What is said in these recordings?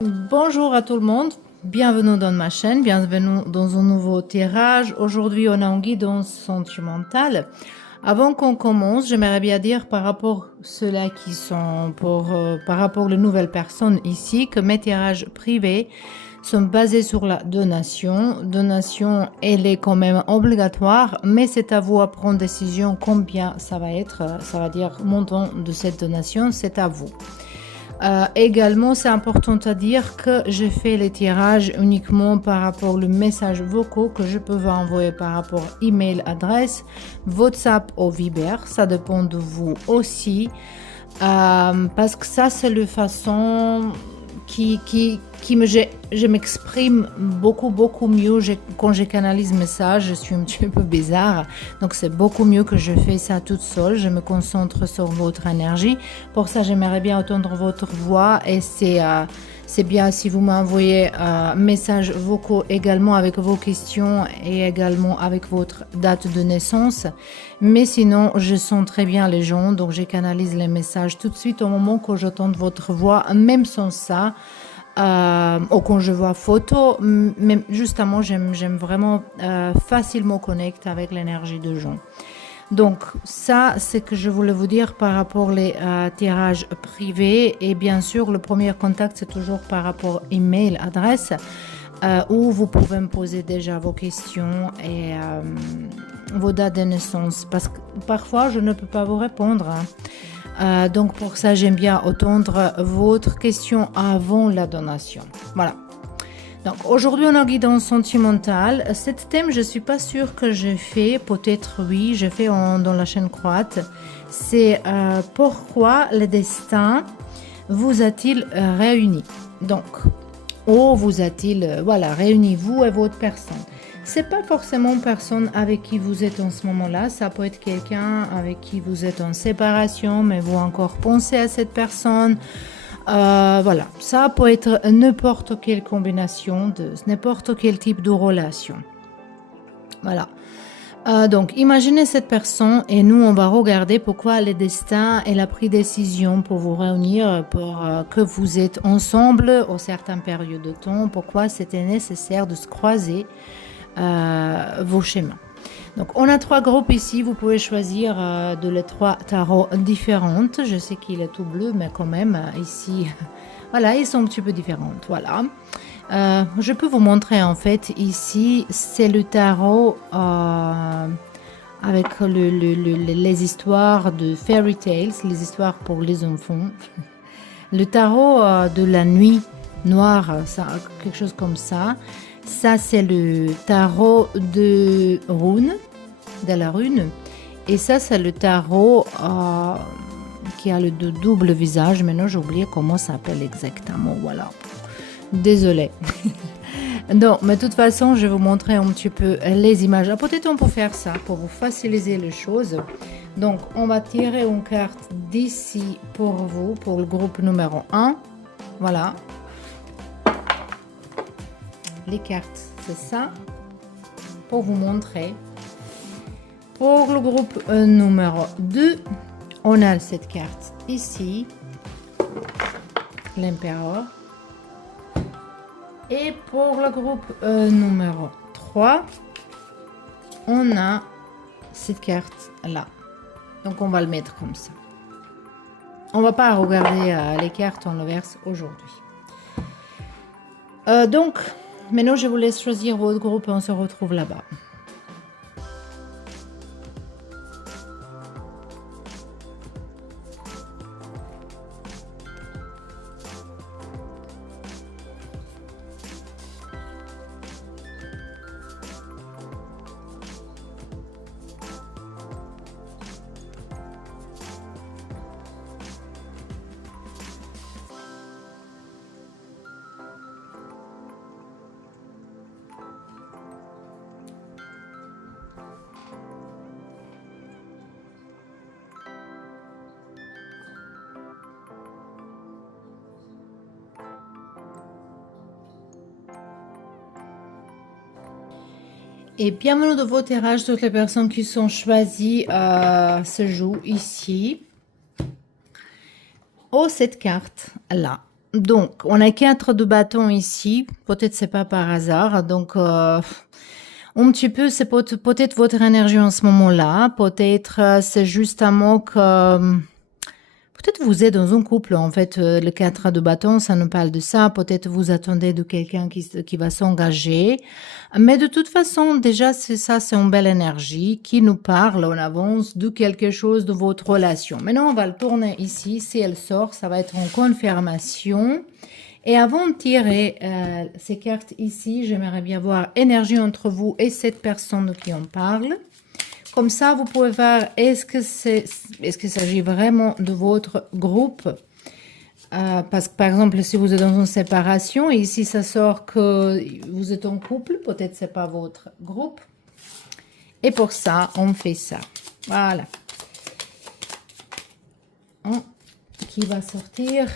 Bonjour à tout le monde, bienvenue dans ma chaîne, bienvenue dans un nouveau tirage. Aujourd'hui, on a une guidance sentimentale. Avant qu'on commence, j'aimerais bien dire par rapport à ceux-là qui sont par rapport aux nouvelles personnes ici, que mes tirages privés sont basés sur la donation. Donation, elle est quand même obligatoire, mais c'est à vous à prendre décision combien ça va être, ça va dire montant de cette donation, c'est à vous. Également, c'est important à dire que je fais les tirages uniquement par rapport aux messages vocaux que je peux vous envoyer par rapport email adresse, WhatsApp ou Viber. Ça dépend de vous aussi. Parce que ça, c'est la façon je m'exprime beaucoup mieux quand je canalise message. Je suis un petit peu bizarre, donc c'est beaucoup mieux que je fais ça toute seule. Je me concentre sur votre énergie. Pour ça, j'aimerais bien entendre votre voix et c'est bien si vous m'envoyez messages vocaux également avec vos questions et également avec votre date de naissance. Mais sinon, je sens très bien les gens, donc je canalise les messages tout de suite au moment que j'entends votre voix, même sans ça. Ou quand je vois photo, mais justement, j'aime vraiment facilement connecter avec l'énergie de gens. Donc ça, c'est que je voulais vous dire par rapport les tirages privés. Et bien sûr, le premier contact, c'est toujours par rapport email, adresse, où vous pouvez me poser déjà vos questions et vos dates de naissance. Parce que parfois, je ne peux pas vous répondre. Donc pour ça, j'aime bien entendre votre question avant la donation. Voilà. Donc aujourd'hui, on a guidance sentimentale. Cet thème, je suis pas sûre que je fais. Peut-être oui, je fais dans la chaîne croate. C'est pourquoi le destin vous a-t-il réunis. Donc, où vous a-t-il réuni vous et votre personne. C'est pas forcément une personne avec qui vous êtes en ce moment-là. Ça peut être quelqu'un avec qui vous êtes en séparation, mais vous encore pensez à cette personne. Voilà, ça peut être n'importe quelle combinaison de n'importe quel type de relation. Voilà. Donc, imaginez cette personne et nous, on va regarder pourquoi le destin elle a pris décision pour vous réunir, pour que vous êtes ensemble en certaines périodes de temps, pourquoi c'était nécessaire de se croiser vos schémas. Donc, on a 3 groupes ici. Vous pouvez choisir de les 3 tarots différentes. Je sais qu'il est tout bleu, mais quand même, ici, voilà, ils sont un petit peu différentes. Voilà. Je peux vous montrer, en fait, ici, c'est le tarot avec les histoires de fairy tales, les histoires pour les enfants. Le tarot de la nuit noire, ça, quelque chose comme ça. Ça, c'est le tarot de la rune. Et ça, c'est le tarot qui a le double visage. Maintenant, j'ai oublié comment ça s'appelle exactement. Voilà. Désolée. Non, mais de toute façon, je vais vous montrer un petit peu les images. Peut-être on peut faire ça pour vous faciliter les choses. Donc, on va tirer une carte d'ici pour vous, pour le groupe numéro 1. Voilà. Les cartes, c'est ça, pour vous montrer. Pour le groupe numéro 2, on a cette carte ici, l'empereur. Et pour le groupe numéro 3, on a cette carte là. Donc on va le mettre comme ça. On va pas regarder les cartes en l'inverse aujourd'hui. Donc, maintenant, je vous laisse choisir votre groupe et on se retrouve là-bas. Et bienvenue de vos tirages, toutes les personnes qui sont choisies se jouent ici. Oh, cette carte là. Donc, on a 4 de bâton ici. Peut-être c'est pas par hasard. Donc, un petit peu, c'est peut-être votre énergie en ce moment-là. Peut-être c'est justement que... Peut-être vous êtes dans un couple, en fait, le 4 de bâton, ça nous parle de ça. Peut-être vous attendez de quelqu'un qui va s'engager. Mais de toute façon, déjà, c'est ça, c'est une belle énergie qui nous parle en avance de quelque chose de votre relation. Maintenant, on va le tourner ici. Si elle sort, ça va être en confirmation. Et avant de tirer ces cartes ici, j'aimerais bien voir énergie entre vous et cette personne qui en parle. Comme ça, vous pouvez voir, est-ce qu'il s'agit vraiment de votre groupe? Parce que, par exemple, si vous êtes dans une séparation, et ici, ça sort que vous êtes en couple, peut-être c'est pas votre groupe. Et pour ça, on fait ça. Voilà. Qui va sortir?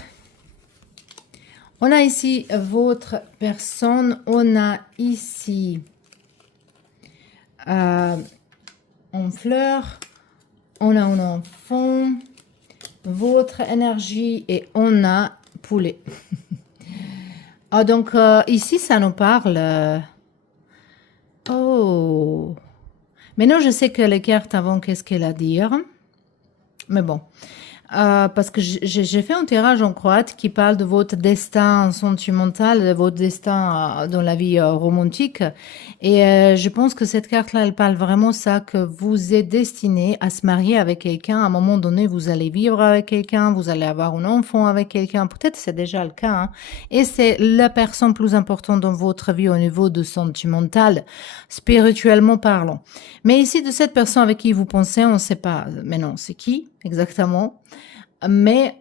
On a ici votre personne. On a ici... en fleurs, on a un enfant, votre énergie et on a poulet. Donc ici ça nous parle. Oh, maintenant je sais que les cartes avant qu'est-ce qu'elle a à dire, mais bon. Parce que j'ai fait un tirage en croate qui parle de votre destin sentimental, de votre destin dans la vie romantique. Et je pense que cette carte-là, elle parle vraiment ça, que vous êtes destiné à se marier avec quelqu'un. À un moment donné, vous allez vivre avec quelqu'un, vous allez avoir un enfant avec quelqu'un. Peut-être c'est déjà le cas. Hein. Et c'est la personne plus importante dans votre vie au niveau de sentimental, spirituellement parlant. Mais ici, de cette personne avec qui vous pensez, on ne sait pas maintenant c'est qui exactement. Mais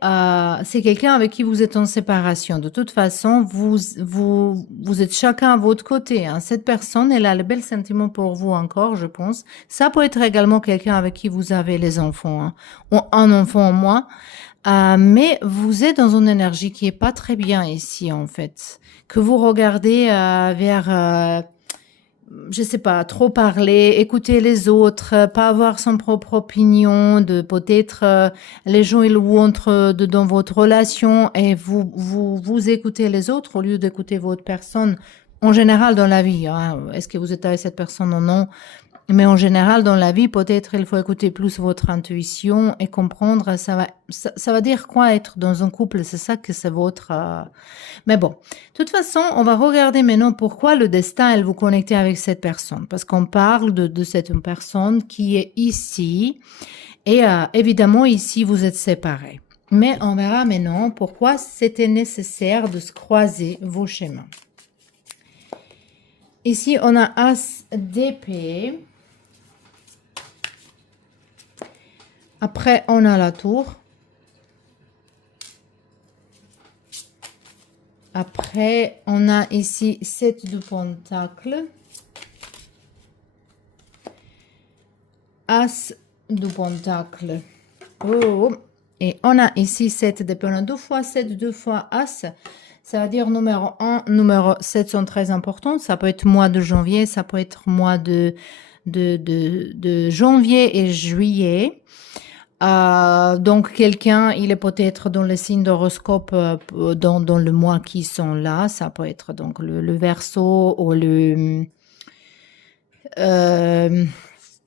c'est quelqu'un avec qui vous êtes en séparation. De toute façon, vous êtes chacun à votre côté. Hein. Cette personne, elle a le bel sentiment pour vous encore, je pense. Ça peut être également quelqu'un avec qui vous avez les enfants. Hein. Ou un enfant en moins. Mais vous êtes dans une énergie qui est pas très bien ici, en fait. Que vous regardez vers... je sais pas, trop parler, écouter les autres, pas avoir son propre opinion, de peut-être les gens ils vous entrent dans votre relation et vous écoutez les autres au lieu d'écouter votre personne. En général dans la vie, hein, est-ce que vous êtes avec cette personne ou non? Mais en général, dans la vie, peut-être il faut écouter plus votre intuition et comprendre, ça va dire quoi être dans un couple, c'est ça que c'est votre... Mais bon, de toute façon, on va regarder maintenant pourquoi le destin, elle vous connecter avec cette personne. Parce qu'on parle de cette personne qui est ici et évidemment, ici, vous êtes séparés. Mais on verra maintenant pourquoi c'était nécessaire de se croiser vos chemins. Ici, on a As d'épée. Après, on a la tour. Après, on a ici 7 de pentacle. As de pentacle. Oh. Et on a ici 7 de pentacle. 2 fois 7, 2 fois As. Ça veut dire numéro 1, numéro 7 sont très importants. Ça peut être mois de janvier, ça peut être mois de janvier et juillet. Donc quelqu'un, il est peut-être dans le signe d'horoscope dans le mois qui sont là. Ça peut être donc le Verseau ou le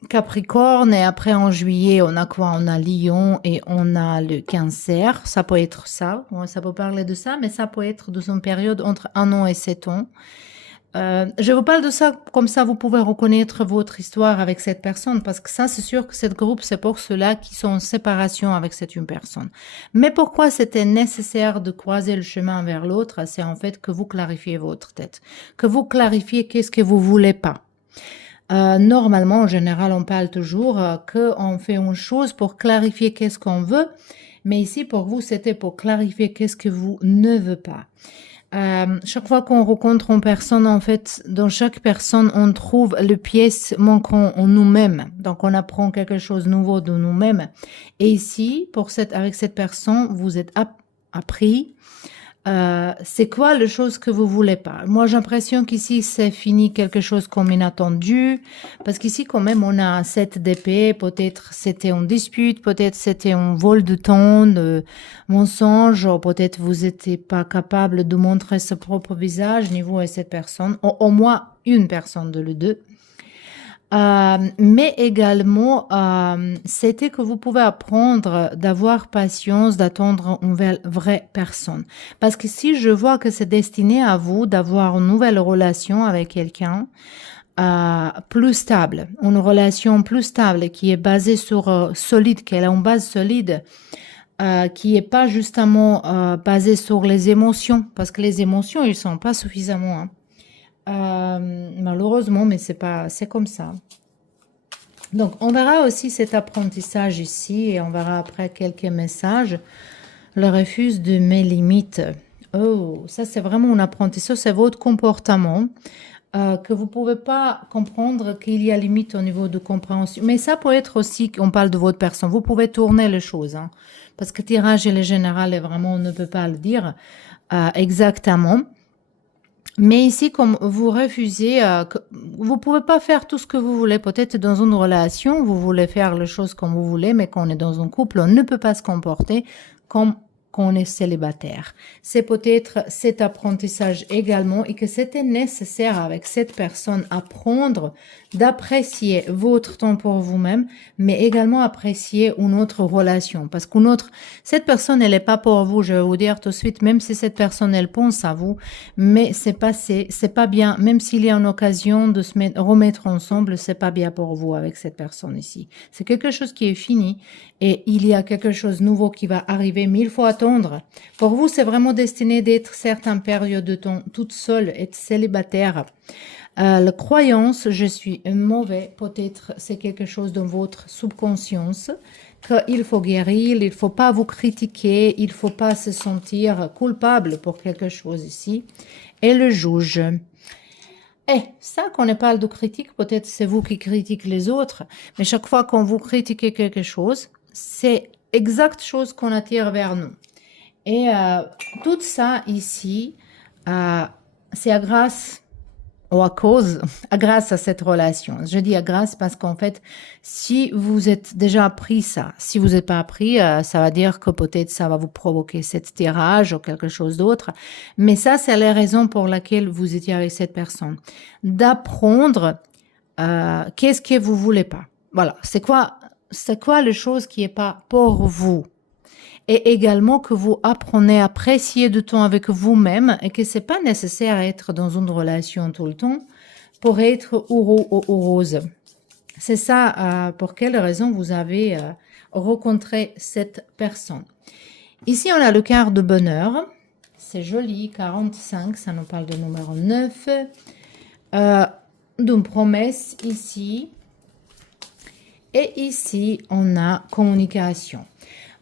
Capricorne. Et après en juillet, on a quoi? On a Lion et on a le Cancer. Ça peut être ça. Ça peut parler de ça, mais ça peut être de une période entre 1 an et 7 ans. Je vous parle de ça, comme ça vous pouvez reconnaître votre histoire avec cette personne, parce que ça c'est sûr que cette groupe c'est pour ceux-là qui sont en séparation avec cette une personne. Mais pourquoi c'était nécessaire de croiser le chemin vers l'autre? C'est en fait que vous clarifiez votre tête, que vous clarifiez qu'est-ce que vous voulez pas. Normalement, en général, on parle toujours qu'on fait une chose pour clarifier qu'est-ce qu'on veut, mais ici pour vous c'était pour clarifier qu'est-ce que vous ne voulez pas. Chaque fois qu'on rencontre une personne, en fait, dans chaque personne, on trouve les pièces manquantes en nous-mêmes. Donc, on apprend quelque chose de nouveau de nous-mêmes. Et ici, avec cette personne, vous êtes appris C'est quoi les choses que vous voulez pas? Moi, j'ai l'impression qu'ici, c'est fini quelque chose comme inattendu, parce qu'ici, quand même, on a un 7 d'épée, peut-être c'était en dispute, peut-être c'était un vol de temps, de mensonge, ou peut-être vous n'étiez pas capable de montrer ce propre visage, ni vous et cette personne, au moins une personne de les deux. Mais également, c'était que vous pouvez apprendre d'avoir patience, d'attendre une vraie personne. Parce que si je vois que c'est destiné à vous d'avoir une nouvelle relation avec quelqu'un, plus stable, une relation plus stable qui est basée sur solide, qu'elle a une base solide, qui est pas justement basée sur les émotions, parce que les émotions, ils sont pas suffisamment, hein. Malheureusement, mais c'est comme ça. Donc, on verra aussi cet apprentissage ici et on verra après quelques messages. Le refus de mes limites. Oh, ça c'est vraiment un apprentissage, c'est votre comportement que vous pouvez pas comprendre qu'il y a limite au niveau de compréhension. Mais ça peut être aussi qu'on parle de votre personne. Vous pouvez tourner les choses, hein, parce que tirage et le général est vraiment, on ne peut pas le dire exactement. Mais ici, comme vous refusez, vous pouvez pas faire tout ce que vous voulez. Peut-être dans une relation, vous voulez faire les choses comme vous voulez, mais quand on est dans un couple, on ne peut pas se comporter comme quand on est célibataire. C'est peut-être cet apprentissage également et que c'était nécessaire avec cette personne apprendre d'apprécier votre temps pour vous-même, mais également apprécier une autre relation. Parce cette personne, elle n'est pas pour vous, je vais vous dire tout de suite, même si cette personne, elle pense à vous, mais c'est pas bien, même s'il y a une occasion de remettre ensemble, c'est pas bien pour vous avec cette personne ici. C'est quelque chose qui est fini et il y a quelque chose de nouveau qui va arriver, mais il faut attendre. Pour vous, c'est vraiment destiné d'être certaines périodes de temps toute seule, être célibataire. La croyance, je suis mauvais, peut-être c'est quelque chose dans votre subconscience qu'il faut guérir, il faut pas vous critiquer, il faut pas se sentir coupable pour quelque chose ici. Et le juge. Et ça, quand on parle de critique, peut-être c'est vous qui critiquez les autres, mais chaque fois qu'on vous critiquez quelque chose, c'est exacte chose qu'on attire vers nous. Et tout ça ici, c'est grâce à cette relation. Je dis à grâce parce qu'en fait, si vous êtes déjà appris ça, si vous n'êtes pas appris, ça va dire que peut-être ça va vous provoquer cette tirage ou quelque chose d'autre. Mais ça, c'est la raison pour laquelle vous étiez avec cette personne. D'apprendre qu'est-ce que vous voulez pas. Voilà, c'est quoi les choses qui est pas pour vous. Et également que vous apprenez à apprécier du temps avec vous-même et que c'est pas nécessaire d'être dans une relation tout le temps pour être heureux ou heureuse. C'est ça pour quelle raison vous avez rencontré cette personne. Ici, on a le quart de bonheur. C'est joli, 45, ça nous parle de numéro 9. D'une promesse ici. Et ici, on a communication.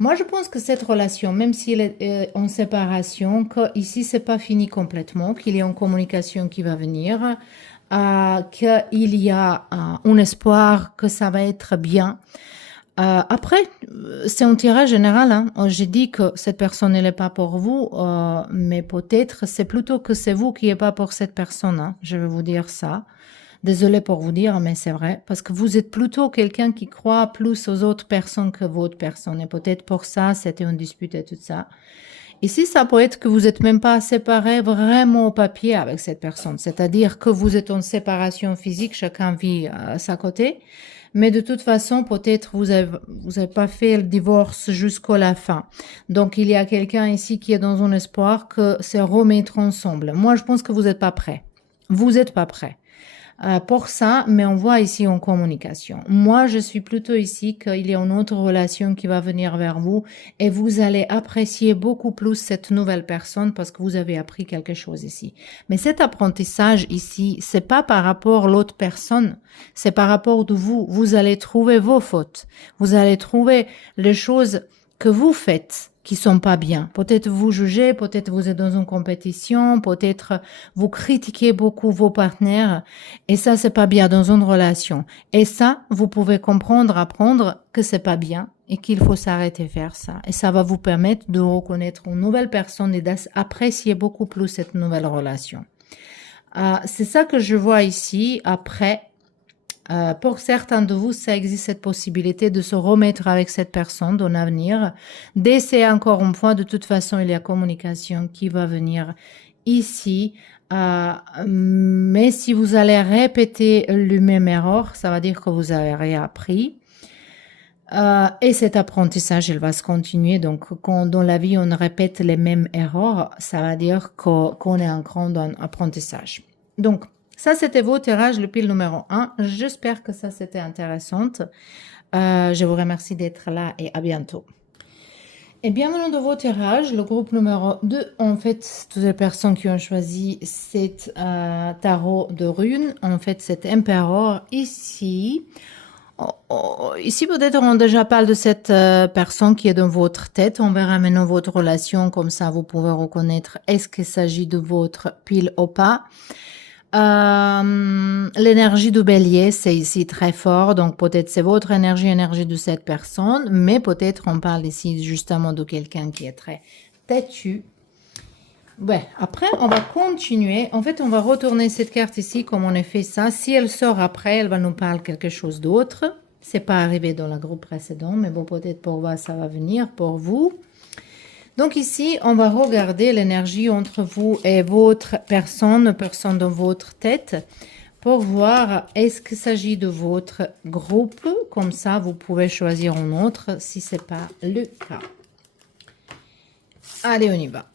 Moi, je pense que cette relation, même s'il est en séparation, qu'ici, c'est pas fini complètement, qu'il y a une communication qui va venir, qu'il y a un espoir que ça va être bien. Après, c'est un tirage général. Hein. J'ai dit que cette personne n'est pas pour vous, mais peut-être c'est plutôt que c'est vous qui n'êtes pas pour cette personne. Hein. Je vais vous dire ça. Désolée pour vous dire, mais c'est vrai, parce que vous êtes plutôt quelqu'un qui croit plus aux autres personnes que votre personne. Et peut-être pour ça, c'était une dispute et tout ça. Ici, ça peut être que vous n'êtes même pas séparés vraiment au papier avec cette personne. C'est-à-dire que vous êtes en séparation physique, chacun vit à sa côté. Mais de toute façon, peut-être vous avez pas fait le divorce jusqu'à la fin. Donc, il y a quelqu'un ici qui est dans un espoir que c'est remettre ensemble. Moi, je pense que vous n'êtes pas prêt. Vous n'êtes pas prêt. Pour ça, mais on voit ici en communication. Moi, je suis plutôt ici qu'il y a une autre relation qui va venir vers vous et vous allez apprécier beaucoup plus cette nouvelle personne parce que vous avez appris quelque chose ici. Mais cet apprentissage ici, c'est pas par rapport à l'autre personne, c'est par rapport de vous. Vous allez trouver vos fautes. Vous allez trouver les choses que vous faites qui sont pas bien. Peut-être vous jugez, peut-être vous êtes dans une compétition, peut-être vous critiquez beaucoup vos partenaires et ça c'est pas bien dans une relation. Et ça, vous pouvez comprendre, apprendre que c'est pas bien et qu'il faut s'arrêter de faire ça. Et ça va vous permettre de reconnaître une nouvelle personne et d'apprécier beaucoup plus cette nouvelle relation. C'est ça que je vois ici. Après, pour certains de vous, ça existe cette possibilité de se remettre avec cette personne dans l'avenir, d'essayer encore une fois. De toute façon, il y a communication qui va venir ici. Mais si vous allez répéter le même erreur, ça veut dire que vous avez rien appris. Et cet apprentissage, il va se continuer. Donc, quand dans la vie, on répète les mêmes erreurs, ça veut dire qu'on est encore dans l'apprentissage. Donc, ça, c'était vos tirages, le pile numéro 1. J'espère que ça, c'était intéressant. Je vous remercie d'être là et à bientôt. Et bienvenue dans vos tirages, le groupe numéro 2. En fait, toutes les personnes qui ont choisi cet tarot de runes, en fait, cet empereur ici. Ici, peut-être, on déjà parle de cette personne qui est dans votre tête. On verra maintenant votre relation, comme ça, vous pouvez reconnaître est-ce qu'il s'agit de votre pile ou pas. L'énergie du bélier, c'est ici très fort, donc peut-être c'est votre énergie de cette personne, mais peut-être on parle ici justement de quelqu'un qui est très têtu. Ouais, après on va continuer, en fait on va retourner cette carte ici comme on a fait ça. Si elle sort après, elle va nous parler quelque chose d'autre. C'est pas arrivé dans le groupe précédent, mais bon, peut-être pour vous ça va venir pour vous. Donc ici, on va regarder l'énergie entre vous et votre personne dans votre tête, pour voir est-ce qu'il s'agit de votre groupe. Comme ça, vous pouvez choisir un autre si ce n'est pas le cas. Allez, on y va.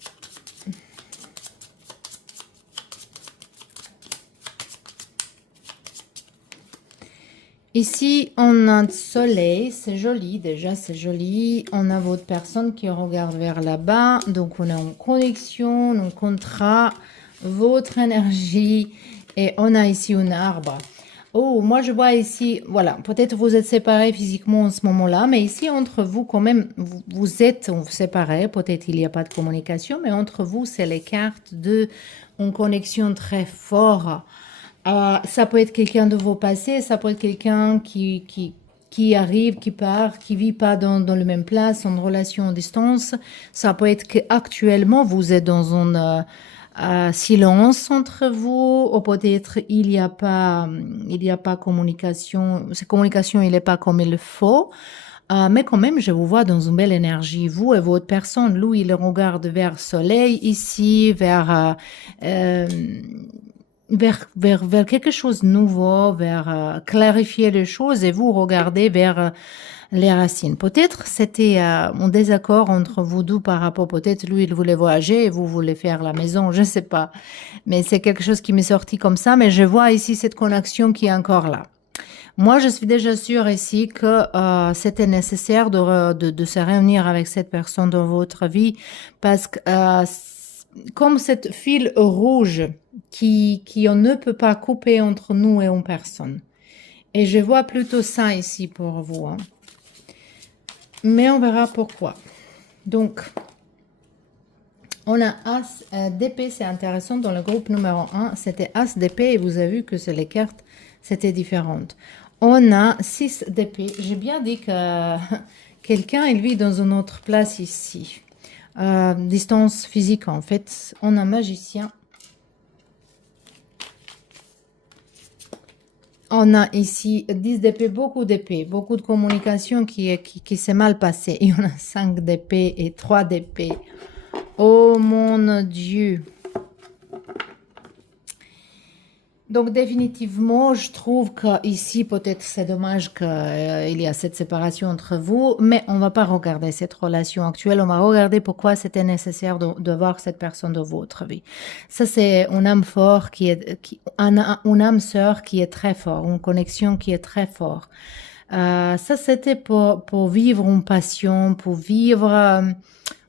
Ici, on a le soleil, c'est joli, déjà c'est joli. On a votre personne qui regarde vers là-bas, donc on est en connexion, on contrat votre énergie et on a ici un arbre. Oh, moi je vois ici, voilà, peut-être vous êtes séparés physiquement en ce moment-là, mais ici entre vous quand même, vous êtes séparés, peut-être il n'y a pas de communication, mais entre vous c'est les cartes de une connexion très forte. Ça peut être quelqu'un de vos passés, ça peut être quelqu'un qui arrive, qui part, qui vit pas dans le même place, en relation à distance. Ça peut être qu'actuellement, vous êtes dans un silence entre vous, ou peut-être il y a pas communication. Cette communication, il n'est pas comme il faut. Mais quand même, je vous vois dans une belle énergie. Vous et votre personne, lui, il regarde vers le soleil ici, vers quelque chose de nouveau, vers clarifier les choses, et vous regardez vers les racines. Peut-être c'était un désaccord entre vous deux par rapport, peut-être lui il voulait voyager et vous voulez faire la maison, je ne sais pas. Mais c'est quelque chose qui m'est sorti comme ça, mais je vois ici cette connexion qui est encore là. Moi, je suis déjà sûre ici que c'était nécessaire de se réunir avec cette personne dans votre vie, parce que comme cette fil rouge on ne peut pas couper entre nous et une personne. Et je vois plutôt ça ici pour vous. Hein. Mais on verra pourquoi. Donc, on a As d'épée, c'est intéressant. Dans le groupe numéro 1, c'était As d'épée et vous avez vu que les cartes, c'était différentes. On a 6 d'épée. J'ai bien dit que quelqu'un, il vit dans une autre place ici. Distance physique, en fait. On a magicien. On a ici 10 d'épée, beaucoup de communication qui s'est mal passée. Et on a 5 d'épée et 3 d'épée. Oh mon Dieu! Donc définitivement, je trouve qu'ici, peut-être c'est dommage qu'il y a cette séparation entre vous, mais on ne va pas regarder cette relation actuelle, on va regarder pourquoi c'était nécessaire de voir cette personne dans votre vie. Ça, c'est une âme fort une âme sœur qui est très forte, une connexion qui est très forte. Ça, c'était pour vivre une passion, pour vivre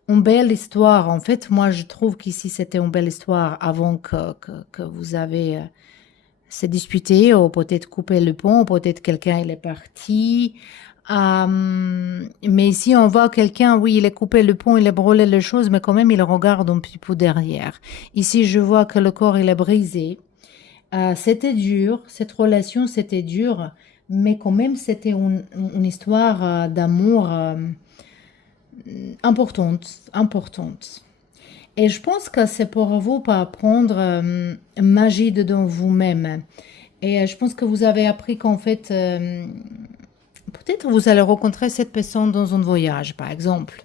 une belle histoire. En fait, moi, je trouve qu'ici, c'était une belle histoire avant que vous avez se disputé, ou peut-être couper le pont, ou peut-être quelqu'un il est parti. Mais ici, on voit quelqu'un, oui, il est coupé le pont, il est brûlé les choses, mais quand même, il regarde un petit peu derrière. Ici, je vois que le corps, il est brisé. C'était dur, cette relation, c'était dur, mais quand même, c'était une histoire d'amour importante, importante. Et je pense que c'est pour vous pas apprendre magie dedans vous-même. Et je pense que vous avez appris qu'en fait, peut-être vous allez rencontrer cette personne dans un voyage, par exemple,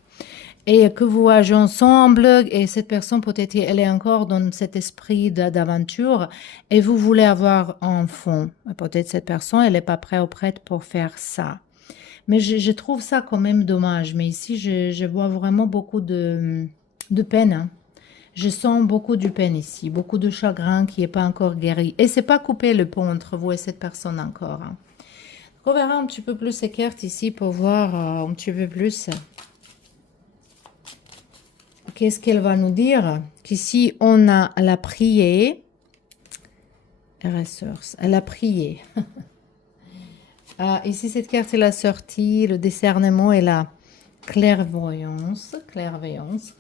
et que vous voyagez ensemble, et cette personne, peut-être, elle est encore dans cet esprit d'aventure, et vous voulez avoir un enfant. Peut-être cette personne, elle n'est pas prête ou prête pour faire ça. Mais je trouve ça quand même dommage. Mais ici, je vois vraiment beaucoup de peine, hein. Je sens beaucoup de peine ici, beaucoup de chagrin qui n'est pas encore guéri. Et c'est pas coupé le pont entre vous et cette personne encore, hein. On verra un petit peu plus ces cartes ici pour voir un petit peu plus qu'est-ce qu'elle va nous dire. Qu'ici, on a la prière. Ressources, elle a prié. Ici, cette carte, elle a sorti le discernement et la clairvoyance. Clairvoyance.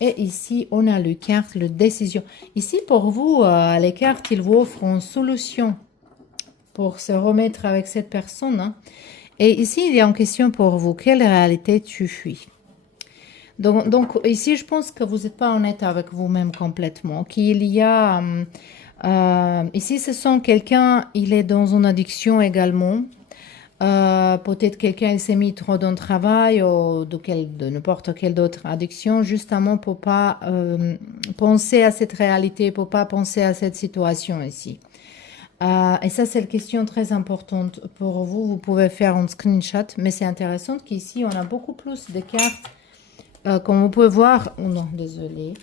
Et ici, on a le carte, le décision. Ici, pour vous, les cartes, ils vous offrent une solution pour se remettre avec cette personne, hein. Et ici, il y a une question pour vous. Quelle réalité tu fuis? Donc ici, je pense que vous n'êtes pas honnête avec vous-même complètement. Qu'il y a... ici, ce sont quelqu'un, il est dans une addiction également. Peut-être quelqu'un il s'est mis trop dans le travail ou de n'importe quelle autre addiction, justement pour pas penser à cette réalité, pour pas penser à cette situation ici. Et ça, c'est une question très importante pour vous. Vous pouvez faire un screenshot, mais c'est intéressant qu'ici, on a beaucoup plus de cartes, comme vous pouvez voir, oh non, désolé,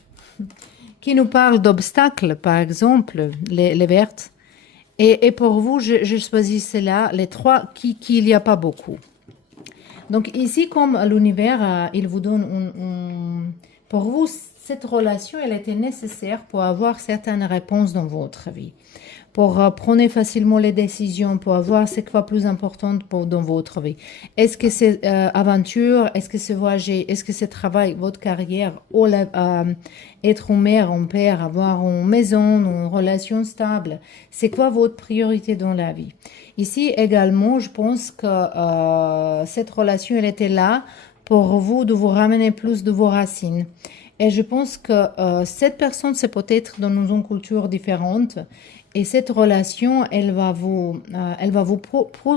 qui nous parlent d'obstacles, par exemple, les vertes. Et pour vous, je choisis cela, les trois, qu'il n'y a pas beaucoup. Donc ici, comme l'univers, il vous donne pour vous, cette relation, elle était nécessaire pour avoir certaines réponses dans votre vie. Pour prendre facilement les décisions, pour avoir ce qui va plus important dans votre vie. Est-ce que c'est aventure, est-ce que c'est voyager, est-ce que c'est travail, votre carrière, ou être une mère, un père, avoir une maison, une relation stable. C'est quoi votre priorité dans la vie? Ici également, je pense que cette relation, elle était là pour vous de vous ramener plus de vos racines. Et je pense que cette personne, c'est peut-être dans une culture différente. Et cette relation, elle va vous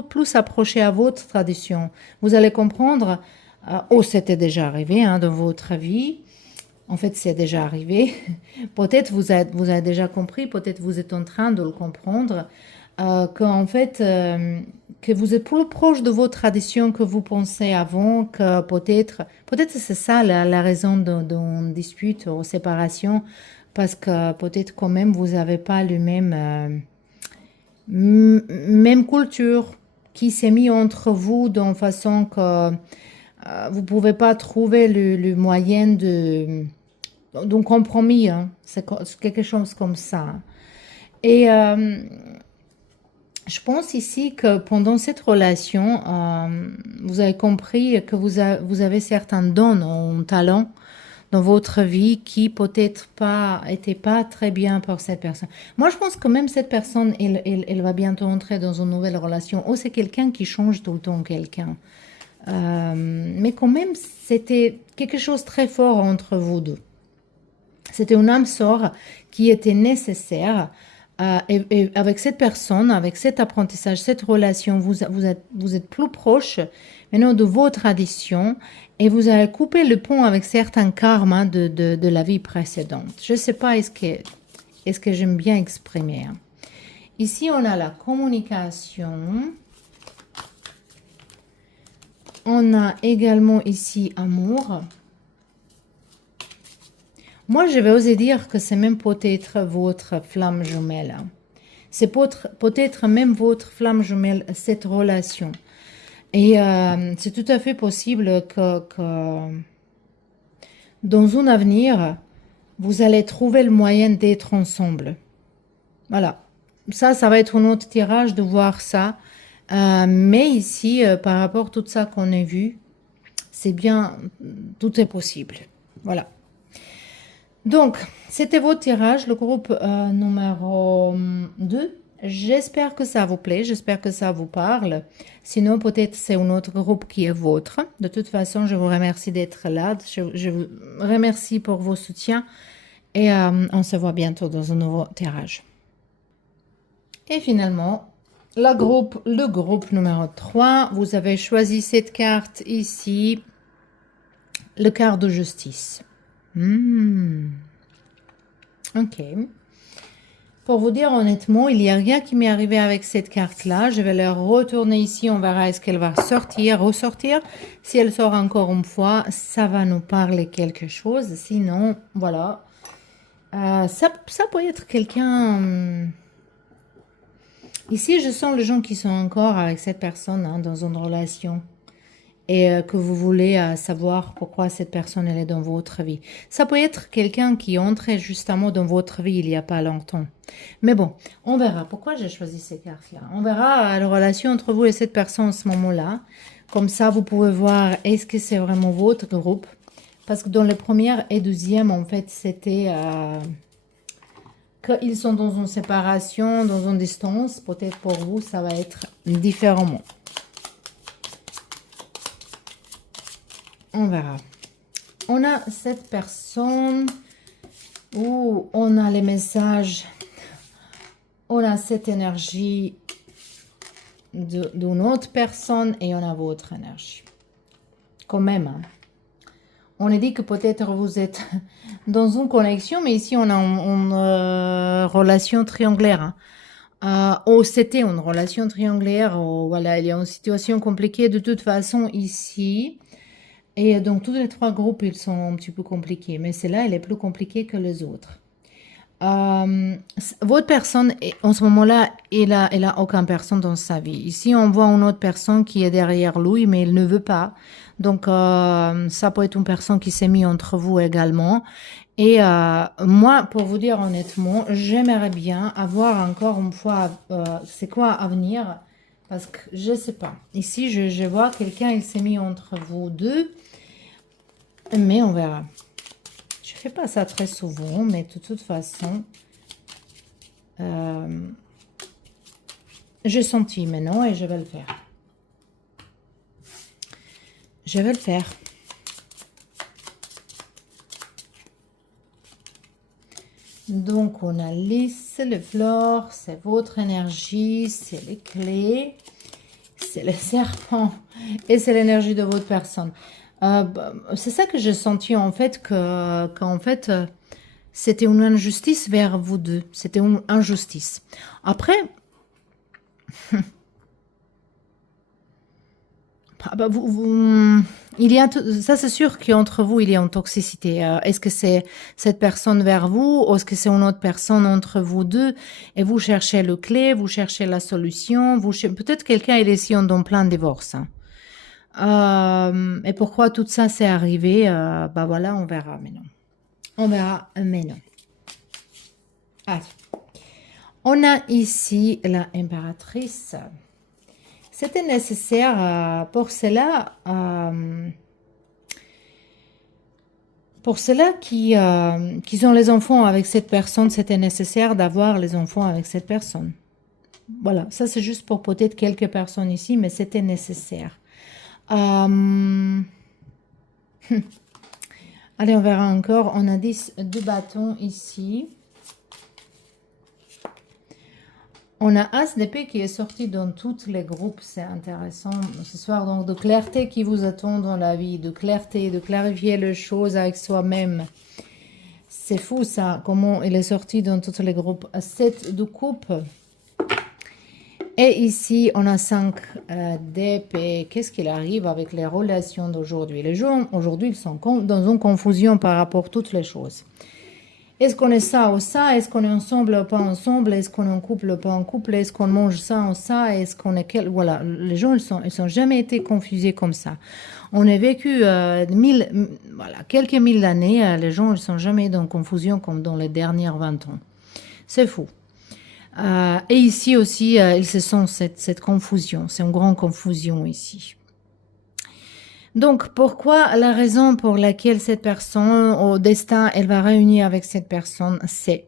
plus approcher à votre tradition. Vous allez comprendre, c'était déjà arrivé hein, dans votre vie. En fait, c'est déjà arrivé. Peut-être vous avez déjà compris, peut-être vous êtes en train de le comprendre, qu'en fait, que vous êtes plus proche de vos traditions que vous pensez avant, que peut-être c'est ça la raison d'une dispute ou séparation, parce que peut-être quand même vous n'avez pas le même culture qui s'est mis entre vous d'une façon que vous ne pouvez pas trouver le moyen d'un compromis, hein. C'est quelque chose comme ça. Et je pense ici que pendant cette relation, vous avez compris que vous avez certains dons ou talents dans votre vie qui peut-être pas était pas très bien pour cette personne. Moi, je pense que même cette personne, elle va bientôt entrer dans une nouvelle relation. Ou c'est quelqu'un qui change tout le temps quelqu'un. Mais quand même, c'était quelque chose de très fort entre vous deux. C'était une âme sœur qui était nécessaire. Et avec cette personne, avec cet apprentissage, cette relation, vous êtes plus proche maintenant de vos traditions et vous avez coupé le pont avec certains karmas de la vie précédente. Je ne sais pas, est-ce que j'aime bien exprimer, hein. Ici, on a la communication. On a également ici amour. Moi, je vais oser dire que c'est même peut-être votre flamme jumelle. C'est peut-être même votre flamme jumelle, cette relation. Et c'est tout à fait possible que dans un avenir, vous allez trouver le moyen d'être ensemble. Voilà. Ça va être un autre tirage de voir ça. Mais ici, par rapport à tout ça qu'on a vu, c'est bien, tout est possible. Voilà. Donc, c'était votre tirage, le groupe numéro 2. J'espère que ça vous plaît, j'espère que ça vous parle. Sinon, peut-être c'est un autre groupe qui est vôtre. De toute façon, je vous remercie d'être là. Je vous remercie pour vos soutiens. Et on se voit bientôt dans un nouveau tirage. Et finalement, le groupe numéro 3, vous avez choisi cette carte ici, le quart de justice. Ok. Pour vous dire honnêtement, il n'y a rien qui m'est arrivé avec cette carte-là. Je vais la retourner ici, on verra est-ce qu'elle va ressortir. Si elle sort encore une fois, ça va nous parler quelque chose. Sinon, voilà. Ça peut être quelqu'un... Ici, je sens les gens qui sont encore avec cette personne dans une relation et que vous voulez savoir pourquoi cette personne elle est dans votre vie. Ça peut être quelqu'un qui entrait justement dans votre vie il n'y a pas longtemps. Mais bon, on verra. Pourquoi j'ai choisi ces cartes-là? On verra la relation entre vous et cette personne en ce moment-là. Comme ça, vous pouvez voir est-ce que c'est vraiment votre groupe. Parce que dans les premières et deuxièmes, en fait, c'était... qu'ils sont dans une séparation, dans une distance, peut-être pour vous, ça va être différemment. On verra. On a cette personne où on a les messages, on a cette énergie d'une autre personne et on a votre énergie. Quand même, hein. On a dit que peut-être vous êtes dans une connexion, mais ici on a une relation triangulaire. C'était une relation triangulaire. Voilà, il y a une situation compliquée de toute façon ici. Et donc tous les trois groupes, ils sont un petit peu compliqués. Mais celle-là, elle est plus compliquée que les autres. Votre personne, en ce moment-là, elle a aucune personne dans sa vie. Ici, on voit une autre personne qui est derrière lui, mais il ne veut pas. Donc, ça peut être une personne qui s'est mise entre vous également. Et moi, pour vous dire honnêtement, j'aimerais bien avoir encore une fois, c'est quoi à venir? Parce que je ne sais pas. Ici, je vois quelqu'un, il s'est mis entre vous deux. Mais on verra. Je ne fais pas ça très souvent, mais de toute façon, j'ai senti maintenant et je vais le faire. Je vais le faire. Donc, on a lys, le flore, c'est votre énergie, c'est les clés, c'est le serpent et c'est l'énergie de votre personne. C'est ça que j'ai senti en fait, qu'en fait, c'était une injustice vers vous deux. C'était une injustice. Après, il y a ça c'est sûr qu'entre vous, il y a une toxicité. Est-ce que c'est cette personne vers vous ou est-ce que c'est une autre personne entre vous deux et vous cherchez le clé, vous cherchez la solution, peut-être quelqu'un est ici en plein divorce. Et pourquoi tout ça s'est arrivé? Bah voilà, on verra maintenant. On verra maintenant. Allez. On a ici la impératrice. C'était nécessaire pour cela qui ont les enfants avec cette personne, c'était nécessaire d'avoir les enfants avec cette personne. Voilà, ça c'est juste pour peut-être quelques personnes ici, mais c'était nécessaire. Allez, on verra encore. On a 10 de bâtons ici. On a As d'épée qui est sorti dans tous les groupes. C'est intéressant ce soir. Donc, de clarté qui vous attend dans la vie. De clarté, de clarifier les choses avec soi-même. C'est fou ça, comment il est sorti dans tous les groupes. 7 de coupe. Et ici, on a 5 d'épée. Qu'est-ce qu'il arrive avec les relations d'aujourd'hui? Les gens, aujourd'hui, ils sont dans une confusion par rapport à toutes les choses. Est-ce qu'on est ça ou ça? Est-ce qu'on est ensemble ou pas ensemble? Est-ce qu'on est en couple ou pas en couple? Est-ce qu'on mange ça ou ça? Est-ce qu'on est quel... Voilà, les gens, ils sont jamais été confusés comme ça. On a vécu quelques mille années. Les gens, ils sont jamais dans confusion comme dans les dernières 20 ans. C'est fou. Et ici aussi, ils se sentent cette confusion. C'est une grande confusion ici. Donc, pourquoi la raison pour laquelle cette personne, au destin, elle va réunir avec cette personne, c'est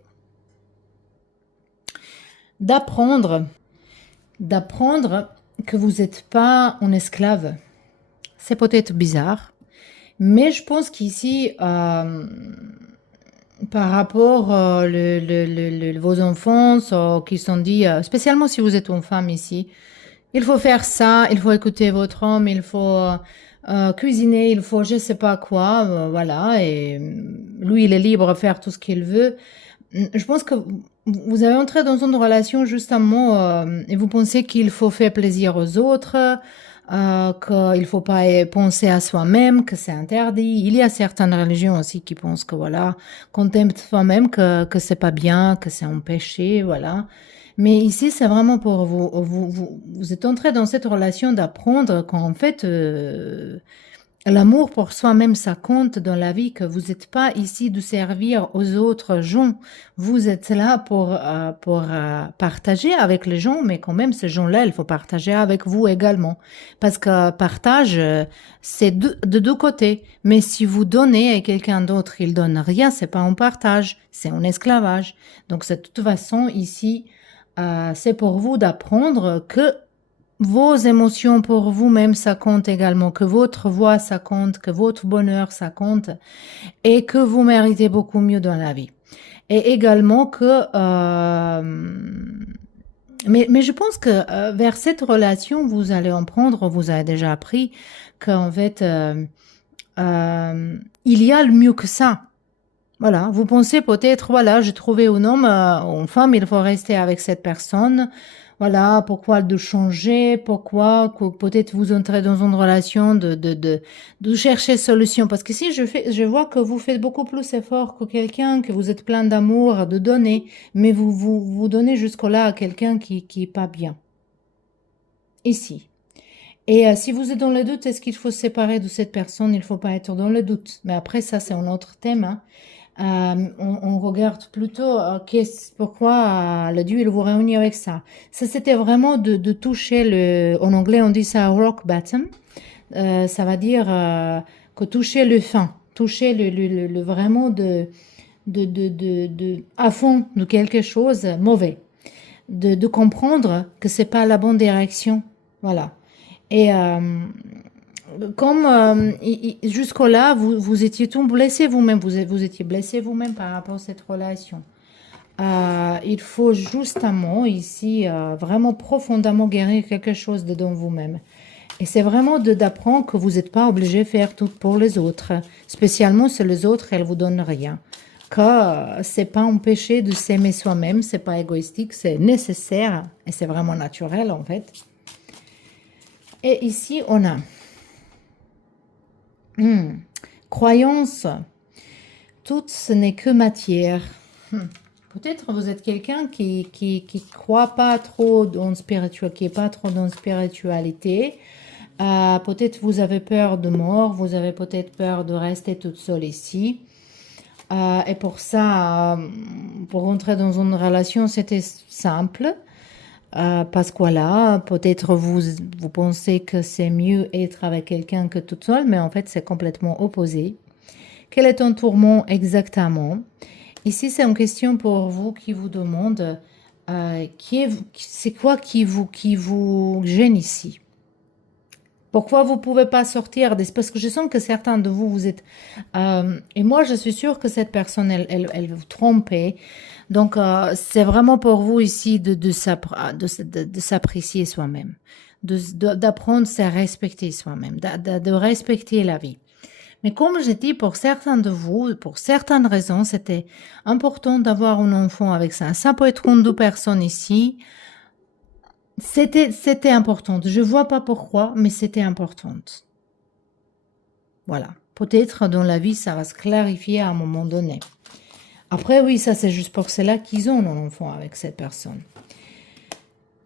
d'apprendre que vous n'êtes pas un esclave. C'est peut-être bizarre, mais je pense qu'ici, par rapport vos enfants qui sont dit, spécialement si vous êtes une femme ici, il faut faire ça, il faut écouter votre homme, il faut cuisiner, il faut je sais pas quoi, voilà, et lui il est libre de faire tout ce qu'il veut. Je pense que vous avez entré dans une relation justement et vous pensez qu'il faut faire plaisir aux autres, qu'il ne faut pas penser à soi-même, que c'est interdit. Il y a certaines religions aussi qui pensent que voilà, qu'on t'aime soi-même, que c'est pas bien, que c'est un péché, voilà. Mais ici, c'est vraiment pour vous. Vous êtes entré dans cette relation d'apprendre qu'en fait, l'amour pour soi-même, ça compte dans la vie, que vous n'êtes pas ici de servir aux autres gens. Vous êtes là pour partager avec les gens, mais quand même, ces gens-là, il faut partager avec vous également. Parce que partage, c'est de deux côtés. Mais si vous donnez à quelqu'un d'autre, il donne rien, c'est pas un partage, c'est un esclavage. Donc, de toute façon, ici, c'est pour vous d'apprendre que vos émotions pour vous-même, ça compte également, que votre voix, ça compte, que votre bonheur, ça compte, et que vous méritez beaucoup mieux dans la vie. Et également que... mais je pense que vers cette relation, vous allez en prendre, vous avez déjà appris qu'en fait, il y a le mieux que ça. Voilà, vous pensez peut-être, voilà, j'ai trouvé un homme, une femme, il faut rester avec cette personne. Voilà, pourquoi de changer, pourquoi que peut-être vous entrez dans une relation de chercher solution. Parce que si je vois que vous faites beaucoup plus effort que quelqu'un, que vous êtes plein d'amour, de donner, mais vous donnez jusque-là à quelqu'un qui est pas bien. Ici. Et si vous êtes dans le doute, est-ce qu'il faut se séparer de cette personne? Il ne faut pas être dans le doute. Mais après, ça, c'est un autre thème, hein. On regarde plutôt pourquoi le Dieu il vous réunit avec ça. Ça, c'était vraiment de toucher en anglais, on dit ça rock bottom. Ça va dire que toucher le fin, toucher vraiment à fond de quelque chose mauvais. De comprendre que c'est pas la bonne direction. Voilà. Et comme jusque-là, vous étiez tout blessé vous-même, vous étiez blessé vous-même par rapport à cette relation. Il faut justement ici vraiment profondément guérir quelque chose dedans vous-même. Et c'est vraiment d'apprendre que vous n'êtes pas obligé de faire tout pour les autres, spécialement si les autres, elles vous donnent rien. Que c'est pas un péché de s'aimer soi-même, c'est pas égoïstique, c'est nécessaire et c'est vraiment naturel en fait. Et ici, on a croyance. Tout ce n'est que matière. Peut-être vous êtes quelqu'un qui croit pas trop dans spiritualité, qui est pas trop dans spiritualité. Peut-être vous avez peur de mort, vous avez peut-être peur de rester toute seule ici. Et pour ça, pour rentrer dans une relation, c'était simple. Parce que voilà, peut-être vous pensez que c'est mieux être avec quelqu'un que toute seule, mais en fait, c'est complètement opposé. Quel est ton tourment exactement? Ici, c'est une question pour vous qui vous demande c'est quoi qui vous gêne ici? Pourquoi vous ne pouvez pas sortir parce que je sens que certains de vous, vous êtes... et moi, je suis sûre que cette personne, elle vous trompe. Donc, c'est vraiment pour vous ici de s'apprécier soi-même, d'apprendre à respecter soi-même, de respecter la vie. Mais comme je dis, pour certains de vous, pour certaines raisons, c'était important d'avoir un enfant avec ça. Ça peut être une deux personnes ici. C'était important. Je vois pas pourquoi, mais c'était important. Voilà. Peut-être dans la vie, ça va se clarifier à un moment donné. Après, oui, ça c'est juste pour cela qu'ils ont un enfant avec cette personne.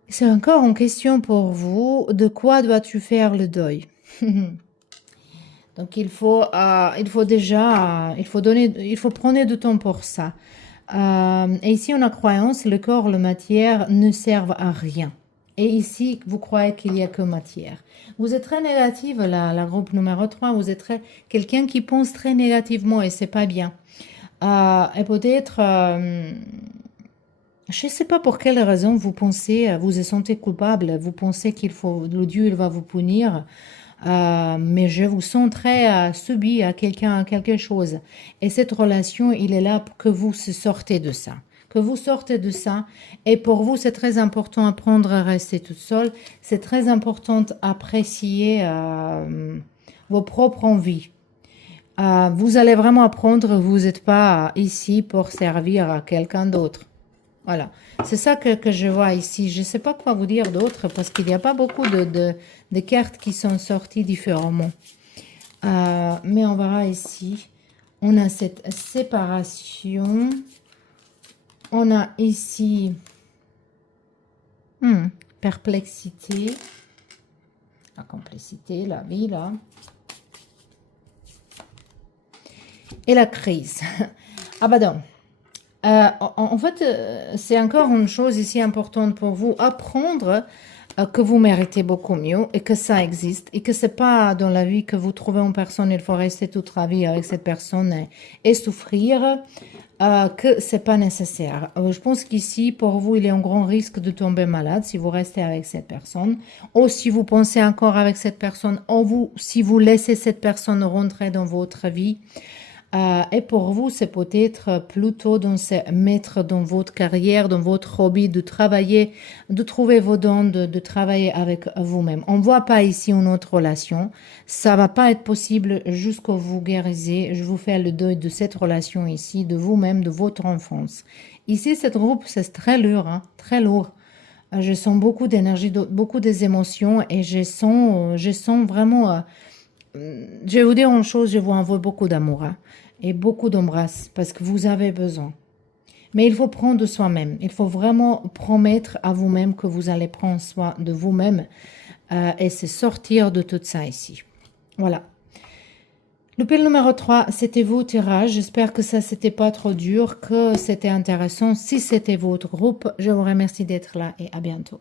C'est encore une question pour vous. De quoi dois-tu faire le deuil? Donc il faut prendre du temps pour ça. Et ici, on a croyance, le corps, la matière ne servent à rien. Et ici, vous croyez qu'il n'y a que matière. Vous êtes très négative, la groupe numéro 3. Vous êtes quelqu'un qui pense très négativement et c'est pas bien. Et peut-être, je ne sais pas pour quelle raison vous pensez, vous vous sentez coupable, vous pensez qu'il faut, le Dieu, il va vous punir. Mais je vous sens très subi à quelqu'un, à quelque chose. Et cette relation, il est là pour que vous sortez de ça. Que vous sortez de ça. Et pour vous, c'est très important d'apprendre à rester toute seule. C'est très important d'apprécier vos propres envies. Vous allez vraiment apprendre, vous n'êtes pas ici pour servir à quelqu'un d'autre. Voilà, c'est ça que je vois ici. Je ne sais pas quoi vous dire d'autre parce qu'il n'y a pas beaucoup de cartes qui sont sorties différemment. Mais on verra ici. On a cette séparation. On a ici perplexité, la complicité, la vie là. Et la crise. Ah bah donc. En fait, c'est encore une chose ici importante pour vous, apprendre que vous méritez beaucoup mieux et que ça existe et que c'est pas dans la vie que vous trouvez une personne, il faut rester toute la vie avec cette personne et souffrir, que c'est pas nécessaire. Je pense qu'ici, pour vous, il y a un grand risque de tomber malade si vous restez avec cette personne ou si vous pensez encore avec cette personne ou si vous laissez cette personne rentrer dans votre vie. Et pour vous, c'est peut-être plutôt de se mettre dans votre carrière, dans votre hobby, de travailler, de trouver vos dons, de travailler avec vous-même. On ne voit pas ici une autre relation. Ça va pas être possible jusqu'à vous guérissez. Je vous fais le deuil de cette relation ici, de vous-même, de votre enfance. Ici, cette groupe, c'est très lourd, hein, très lourd. Je sens beaucoup d'énergie, beaucoup des émotions et je sens vraiment... je vais vous dire une chose, je vous envoie beaucoup d'amour et beaucoup d'embrasse parce que vous avez besoin. Mais il faut prendre de soi-même. Il faut vraiment promettre à vous-même que vous allez prendre soin de vous-même et se sortir de tout ça ici. Voilà. Le pile numéro 3, c'était vos tirages. J'espère que ça, c'était pas trop dur, que c'était intéressant. Si c'était votre groupe, je vous remercie d'être là et à bientôt.